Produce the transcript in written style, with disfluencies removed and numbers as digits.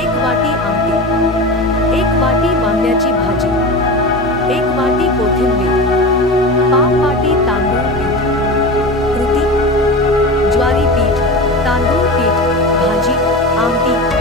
एक वाटी आमटी, एक वाटी वांग्याची भाजी, एक वाटी कोथिंबीर, पाव वाटी तांदूळ पीठ. कृती: ज्वारी पीठ, तांदूळ पीठ, भाजी, आमटी.